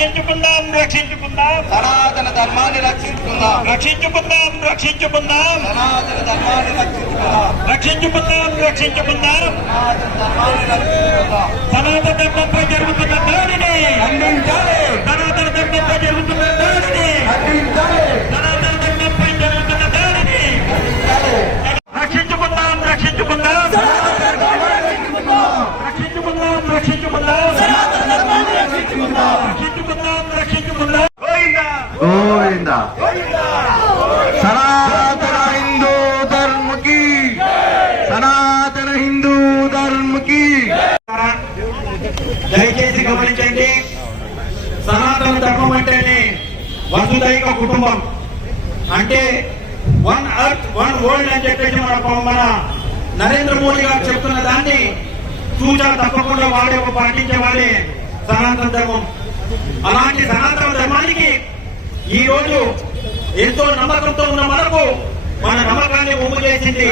రక్షించుకుందాం రక్షించుకుందాం సనాతన ధర్మాన్ని రక్షించుకుందాం రక్షించుకుందాం రక్షించుకుందాం సనాతన ధర్మాన్ని రక్షించుకుందాం రక్షించుకుందాం రక్షించుకుందాం సనాతన ధర్మాన్ని రక్షించుకుందాం. సనాతన ధర్మంపై జరుగుతున్న దాడిని ఖండించాలి, సనాతన ధర్మంపై జరుగుతున్న దాడిని ఖండించాలి, సనాతన ధర్మంపై జరుగుతున్న దాడిని ఖండించాలి. రక్షించుకుందాం రక్షించుకుందాం రక్షించుకుందాం రక్షించుకుందాం రక్షించుకుందాం రక్షించుకుందాం గోవిందా సనాతన హిందూ ధర్మ కి, సనాతన హిందూ ధర్మ కి. దయచేసి గమనించండి, సనాతన ధర్మం అంటేనే వసుదైక కుటుంబం, అంటే వన్ అర్త్ వన్ వరల్డ్ అని చెప్పేసి మన నరేంద్ర మోడీ గారు చెప్తున్న దాన్ని చూచా తప్పకుండా పాటించే వాడే సనాతన ధర్మం. అలాంటి సనాతన ధర్మానికి ఈ రోజు ఎంతో నమ్మకంతో ఉన్న మనకు మన నమ్మకాన్ని ఒమ్ము చేసింది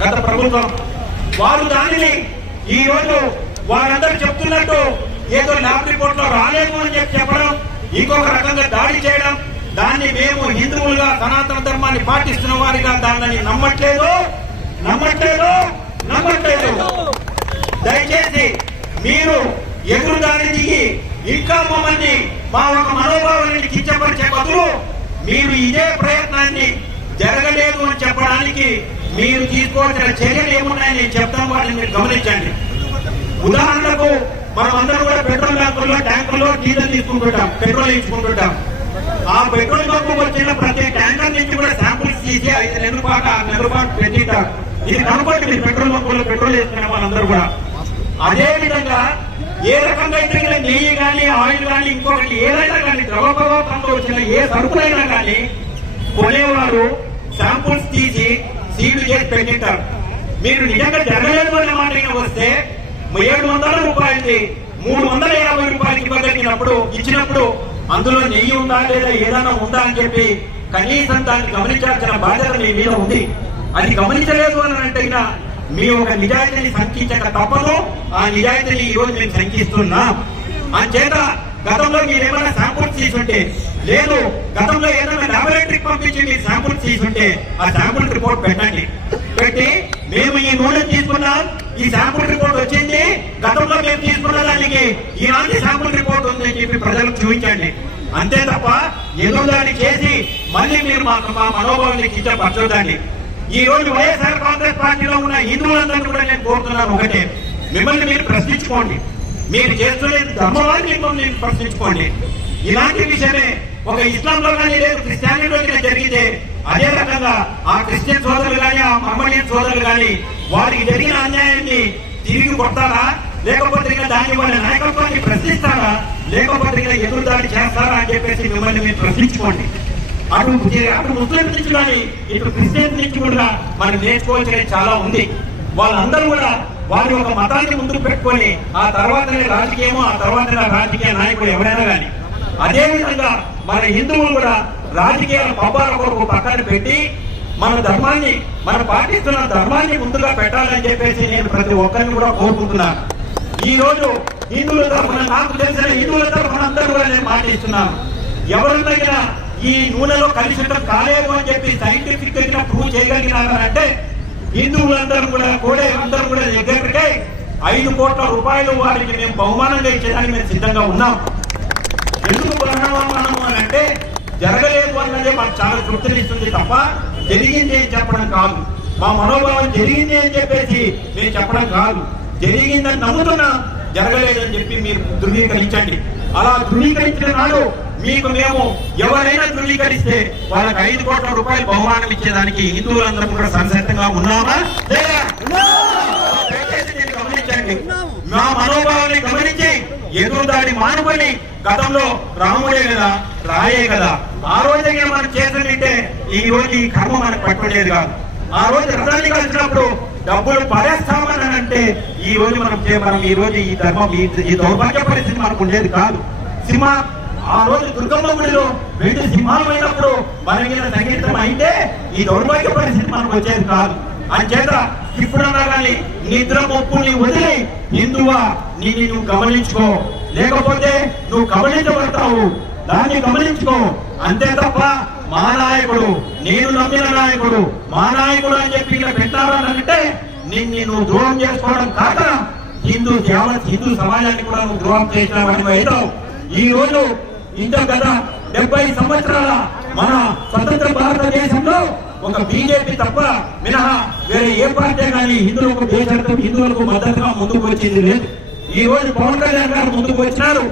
గత ప్రభుత్వం. వారు దానిని ఈ రోజు వారందరూ చెప్తున్నట్టు ఏదో ల్యాబ్ రిపోర్ట్ లో రాలేదు అని చెప్పడం, ఇంకొక రకంగా దాడి చేయడం, దాన్ని మేము హిందువులుగా సనాతన ధర్మాన్ని పాటిస్తున్న వారిగా దానిని నమ్మట్లేదు. దయచేసి మీరు ఎదురు దాడి దిగి ఇంకా మమ్మల్ని మా ఒక మనోభావాన్ని కించపరిచే బదులు మీరు ఇదే ప్రయత్నాన్ని జరగలేదు అని చెప్పడానికి మీరు తీసుకోవాల్సిన చర్యలు ఏమున్నాయని చెప్తాం, వాటిని మీరు గమనించండి. ఉదాహరణకు మనం అందరూ కూడా పెట్రోల్ బ్యాంకుల్లో ట్యాంకుల్లో డీజిల్ తీసుకుంటుంటాం, పెట్రోల్ ఇచ్చుకుంటుంటాం. ఆ పెట్రోల్ బంకు వచ్చిన ప్రతి ట్యాంకర్ నుంచి కూడా శాంపుల్స్ తీసి 5 నెలల పాటు 6 నెలల పాటు పెట్టింటారు. ఇది కనుకోండి, మీరు పెట్రోల్ బంకుల్లో పెట్రోల్ వేసుకునే వాళ్ళందరూ కూడా. అదే విధంగా ఏ రకంగా అయితే నెయ్యి కానీ ఆయిల్ కానీ ఇంకొకటి ఏదైనా కానీ ద్రవపదార్థంలో వచ్చిన ఏ సరుకులైనా కానీ కొనేవారు శాంపుల్స్ తీసి సీలు చేసి పెట్టింటారు. మీరు నిజంగా జరగలేదు అనే మాట వస్తే 700 రూపాయలకి 350 రూపాయలకి ఇచ్చినప్పుడు అందులో నెయ్యి ఉందా లేదా ఏదైనా ఉందా అని చెప్పి కనీసం దాన్ని గమనించాల్సిన బాధ్యత మీ మీద ఉంది. అది గమనించలేదు అని అంటే మీ ఒక నిజాయితీని శంకించక తప్పదు. ఆ నిజాయితీని ఈ రోజు మేము శంకిస్తున్నాం. అంచేత గతంలో మీరు ఏమైనా శాంపుల్స్ తీసుంటే, లేదు గతంలో ఏదైనా ల్యాబొరేటరీకి పంపించి మీరు శాంపుల్స్ తీసుంటే ఆ శాంపుల్ రిపోర్ట్ పెట్టి మేము ఈ నూనె తీసుకున్నాం, ఈ శాంపుల్ రిపోర్ట్ వచ్చింది, గతంలో మేము తీసుకున్న దానికి ఇలాంటి శాంపుల్ రిపోర్ట్ ఉందని చెప్పి ప్రజలకు చూపించండి. అంతే తప్ప ఎదురు దాడి చేసి మళ్ళీ మీరు మా మనోభావాన్ని కించపరచొద్దండి. ఈ రోజు వైఎస్ఆర్ కాంగ్రెస్ పార్టీలో ఉన్న హిందువులందరూ కూడా నేను కోరుతున్నాను ఒకటే, మిమ్మల్ని మీరు ప్రశ్నించుకోండి. మీరు చేస్తున్న ధర్మవాన్ని మిమ్మల్ని ప్రశ్నించుకోండి. ఇలాంటి విషయమే ఒక ఇస్లాంలో కానీ లేదు క్రిస్టియానిటీలో జరిగితే అదే రకంగా ఆ క్రిస్టియన్ సోదరులు కానీ ఆ మహమ్మడియన్ సోదరులు కానీ వారికి జరిగిన అన్యాయాన్ని తిరిగి కొడతారా, లేకపోతే దాన్ని వాళ్ళ నాయకత్వాన్ని ప్రశ్నిస్తారా, లేకపోతే ఎదురు దాడి చేస్తారా అని చెప్పేసి మిమ్మల్ని మీరు ప్రశ్నించుకోండి. అటు ముస్లిం నుంచి కానీ ఇటు క్రిస్టియన్ నుంచి కూడా మనం నేర్చుకోవాల్సినది చాలా ఉంది. వాళ్ళందరూ కూడా వారి ఒక మతాన్ని ముందుకు పెట్టుకొని ఆ తర్వాతనే రాజకీయమో ఆ తర్వాతనే రాజకీయ నాయకుడు ఎవరైనా కానీ, అదే విధంగా మన హిందువులు కూడా రాజకీయాల పబ్బాల కొరకు పక్కన పెట్టి మన ధర్మాన్ని మనం పాటిస్తున్న ధర్మాన్ని ముందుగా పెట్టాలని చెప్పేసి నేను ప్రతి ఒక్కరిని కూడా కోరుకుంటున్నాను. ఈ రోజు హిందువుల తరఫున నాకు తెలిసిన హిందువుల తరఫున అందరూ కూడా నేను మాటిస్తున్నాను. ఎవరినైనా ఈ నూనెలో కలుషితం కాలేదు అని చెప్పి సైంటిఫిక్ గా ప్రూవ్ చేయగలిగినారంటే హిందువులందరూ కూడా అందరూ కూడా దగ్గరికి 5 కోట్ల రూపాయలు వారికి మేము బహుమానంగా ఇచ్చేదానికి మేము సిద్ధంగా ఉన్నాం. ఎందుకు బహుమానం అని అంటే జరగలేదు అన్నదే మాకు చాలా తృప్తినిస్తుంది తప్ప జరిగింది అని చెప్పడం కాదు. మా మనోభావం జరిగింది అని చెప్పేసి మేము చెప్పడం కాదు. జరిగిందని నమ్ముతున్నా, జరగలేదని చెప్పి మీరు ధృవీకరించండి. అలా ధృవీకరించిన నాడు మీకు మేము ఎవరైనా ధృవీకరిస్తే వాళ్ళకి 5 కోట్ల రూపాయలు బహుమానం ఇచ్చేదానికి హిందువులందరూ కూడా సంసిద్ధంగా ఉన్నామా లేదా? గమనించండి, మా మనోభావాన్ని గమనించి ఎదురు దాడి మానుకొని గతంలో రాముడే కదా రాయే కదా ఆ రోజే మనం చేసినట్టే ఈ రోజు ఈ కర్మ మనకు పట్టుకునేది కాదు. ఆ రోజు రథాన్ని కలిసినప్పుడు డబ్బులు పడేస్తామని అంటే ఈ రోజు మనం ఈ రోజు ఈ ధర్మం ఈ దౌర్భాగ్య పరిస్థితి మనకు ఉండేది కాదు. సింహ ఆ రోజు దుర్గమ్మ గుడిలో 2 సింహాలు అయినప్పుడు మనకి సంగీతం అయితే ఈ దౌర్భాగ్య పరిస్థితి మనకు వచ్చేది కాదు. అంచేత ఇప్పుడన్నా కానీ నిద్ర మొప్పుని వదిలి హిందువా నువ్వు గమనించుకో. లేకపోతే నువ్వు కబళించబడతావు. దాన్ని గమనించుకో. అంతే తప్ప మా నాయకుడు, నేను నమ్మిన నాయకుడు, మా నాయకుడు అని చెప్పి ఇలా పెట్టారంటే నువ్వు ద్రోహం చేసుకోవడం కాక యావత్ హిందూ సమాజాన్ని కూడా నువ్వు ద్రోహం చేసినావని అవుతావు. ఈ రోజు ఇంత గత 70 సంవత్సరాల మన స్వతంత్ర భారతదేశంలో ఒక బీజేపీ తప్ప మినహా వేరే ఏ పార్టీ కానీ హిందువులకు మద్దతుగా ముందుకు వచ్చింది లేదు. ఈ రోజు పవన్ కళ్యాణ్ గారు ముందుకు వచ్చినారు.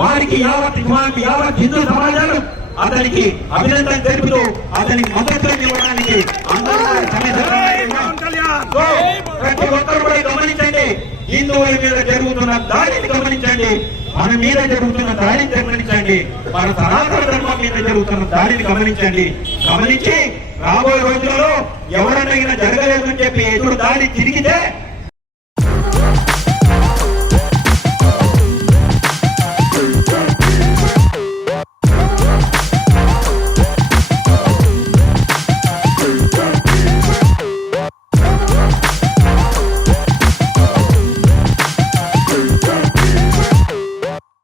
వారికి యావత్ హిందూ సమాజాలు అతనికి అభినందన తెలుపుతూ అతనికి మద్దతు ఇవ్వడానికి ప్రతి ఒక్కరు కూడా గమనించండి. హిందువుల మీద జరుగుతున్న దాడిని గమనించండి, మన మీద జరుగుతున్న దాడిని గమనించండి, మన సనాతన ధర్మం మీద జరుగుతున్న దాడిని గమనించి రాబోయే రోజులలో ఎవరైనా జరగలేదు అని చెప్పి ఎదురు దాడి తిరిగితే